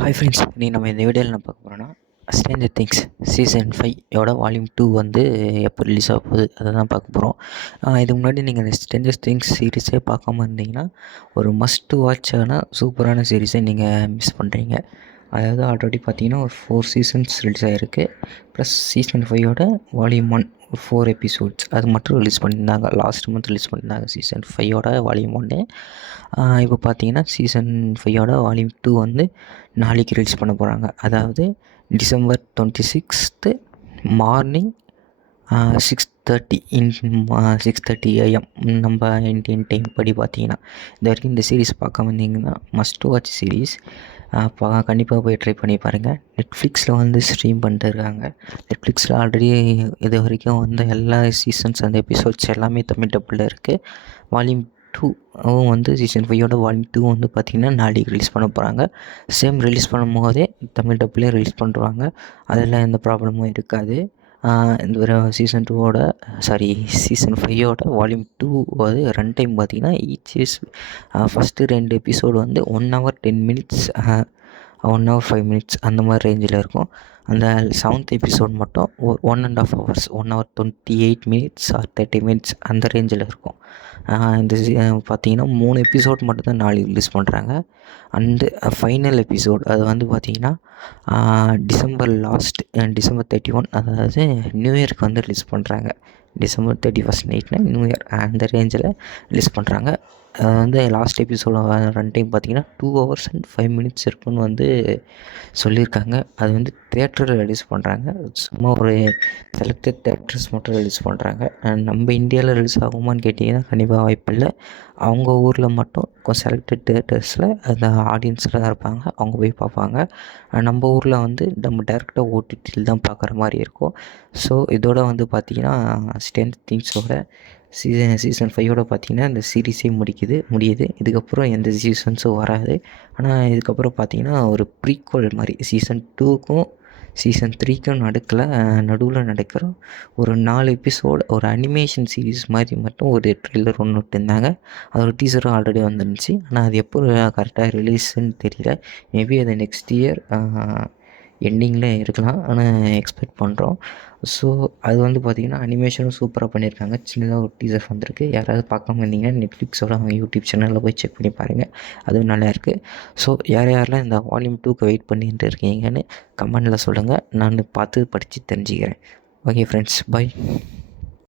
Hi friends, இன்றைக்கி நம்ம இந்த வீடியோவில் என்ன பார்க்க போகிறோன்னா ஸ்ட்ரேஞ்சர் திங்ஸ் சீசன் 5 வால்யூம் 2 வந்து எப்போ ரிலீஸ் ஆக போகுது அதை தான் பார்க்க போகிறோம். இதுக்கு முன்னாடி நீங்கள் இந்த ஸ்ட்ரேஞ்சர் திங்ஸ் சீரீஸே பார்க்காம இருந்தீங்கன்னா ஒரு மஸ்ட் வாட்சான சூப்பரான சீரீஸை நீங்கள் மிஸ் பண்ணுறீங்க. அதாவது ஆல்ரெடி பார்த்தீங்கன்னா ஒரு 4 சீசன்ஸ் ரிலீஸ் ஆகிருக்கு. ப்ளஸ் சீசன் 5 வால்யூம் 1 ஒரு 4 எபிசோட்ஸ் அது மட்டும் ரிலீஸ் பண்ணியிருந்தாங்க. லாஸ்ட் மந்த் ரிலீஸ் பண்ணியிருந்தாங்க சீசன் 5 வால்யூம் 1. இப்போ பார்த்தீங்கன்னா சீசன் 5 வால்யூம் 2 வந்து நாளைக்கு ரிலீஸ் பண்ண போகிறாங்க. அதாவது December 26 மார்னிங் 6:30 6:30 AM நம்ம இந்தியன் டைம் படி பார்த்தீங்கன்னா. இது வரைக்கும் இந்த சீரீஸ் பார்க்காம இருந்தீங்கன்னா மஸ்ட் வாட்ச் சீரீஸ். கண்டிப்பாக போய் ட்ரை பண்ணி பாருங்கள். நெட்ஃப்ளிக்ஸில் வந்து ஸ்ட்ரீம் பண்ணிட்டு இருக்காங்க. நெட்ஃப்ளிக்ஸில் ஆல்ரெடி இது வரைக்கும் வந்து எல்லா சீசன்ஸ் அந்த எபிசோட்ஸ் எல்லாமே தமிழ் டப்பில் இருக்குது. வால்யூம் 2 வந்து சீசன் 5 வால்யூம் 2 வந்து பார்த்திங்கன்னா நாளைக்கு ரிலீஸ் பண்ண போகிறாங்க. சேம் ரிலீஸ் பண்ணும் போதே தமிழ் டப்லேயே ரிலீஸ் பண்ணுறாங்க. அதில் எந்த ப்ராப்ளமும் இருக்காது. இந்த ஒரு சீசன் 5 வால்யூம் 2 வந்து ரன் டைம் பார்த்திங்கன்னா ஃபஸ்ட்டு 2 எபிசோடு வந்து 1 hour 10 minutes 1 hour 5 minutes அந்த மாதிரி ரேஞ்சில் இருக்கும். அந்த 7th எபிசோட் மட்டும் 1.5 hours 1 hour 28 minutes R 30 minutes அந்த ரேஞ்சில் இருக்கும். இந்த பார்த்திங்கன்னா 3 எபிசோட் மட்டும் தான் நாளைக்கு ரிலீஸ் பண்ணுறாங்க. அண்டு ஃபைனல் எபிசோட் அது வந்து பார்த்திங்கன்னா December 31, அதாவது நியூ இயருக்கு வந்து ரிலீஸ் பண்ணுறாங்க. December 31 நைட்னா நியூ இயர் அந்த ரேஞ்சில் ரிலீஸ் பண்ணுறாங்க. அது வந்து லாஸ்ட் எபிசோட ரன் டைம் பார்த்திங்கன்னா 2 hours and 5 minutes இருக்குன்னு வந்து சொல்லியிருக்காங்க. அது வந்து தேட்டரில் ரிலீஸ் பண்ணுறாங்க. சும்மா ஒரு செலக்டட் தேட்டர்ஸ் மட்டும் ரிலீஸ் பண்ணுறாங்க. நம்ம இந்தியாவில் ரிலீஸ் ஆகுமான்னு கேட்டிங்கன்னா கண்டிப்பாக வாய்ப்பில்லை. அவங்க ஊரில் மட்டும் செலக்டட் தேட்டர்ஸில் அந்த ஆடியன்ஸில் தான் இருப்பாங்க, அவங்க போய் பார்ப்பாங்க. நம்ம ஊரில் வந்து நம்ம டேரெக்டாக ஓடிடியில் தான் பார்க்குற மாதிரி இருக்கும். ஸோ இதோட வந்து பார்த்திங்கன்னா ஸ்ட்ரேஞ்சர் திங்ஸோட சீசன் 5 பார்த்திங்கன்னா இந்த சீரீஸே முடியுது. இதுக்கப்புறம் எந்த சீசன்ஸும் வராது. ஆனால் இதுக்கப்புறம் பார்த்திங்கன்னா ஒரு ப்ரீக்வல் மாதிரி சீசன் 2க்கும் சீசன் 3க்கும் நடுவில் நடக்கிற ஒரு 4 எபிசோடு ஒரு அனிமேஷன் சீரீஸ் மாதிரி மட்டும் ஒரு ட்ரெய்லர் ஒன்று விட்டுருந்தாங்க. அதோட டீசரும் ஆல்ரெடி வந்துருந்துச்சு. ஆனால் அது எப்போ கரெக்டாக ரிலீஸுன்னு தெரியல. மேபி அது நெக்ஸ்ட் இயர் எண்டிங்கில் இருக்கலாம் ஆனால் எக்ஸ்பெக்ட் பண்ணுறோம். ஸோ அது வந்து பார்த்திங்கன்னா அனிமேஷனும் சூப்பராக பண்ணியிருக்காங்க. சின்னதாக ஒரு டீசர் வந்திருக்கு. யாராவது பார்க்காம இருந்தீங்கன்னா நெட்ஃப்ளிக்ஸோட அவங்க யூடியூப் சேனலில் போய் செக் பண்ணி பாருங்கள், அதுவும் நல்லா இருக்குது. ஸோ யாரெல்லாம் இந்த வால்யூம் 2க்கு வெயிட் பண்ணிட்டு இருக்கீங்கன்னு கமெண்டில் சொல்லுங்கள். நான் பார்த்து படித்து தெரிஞ்சுக்கிறேன். Okay friends, by.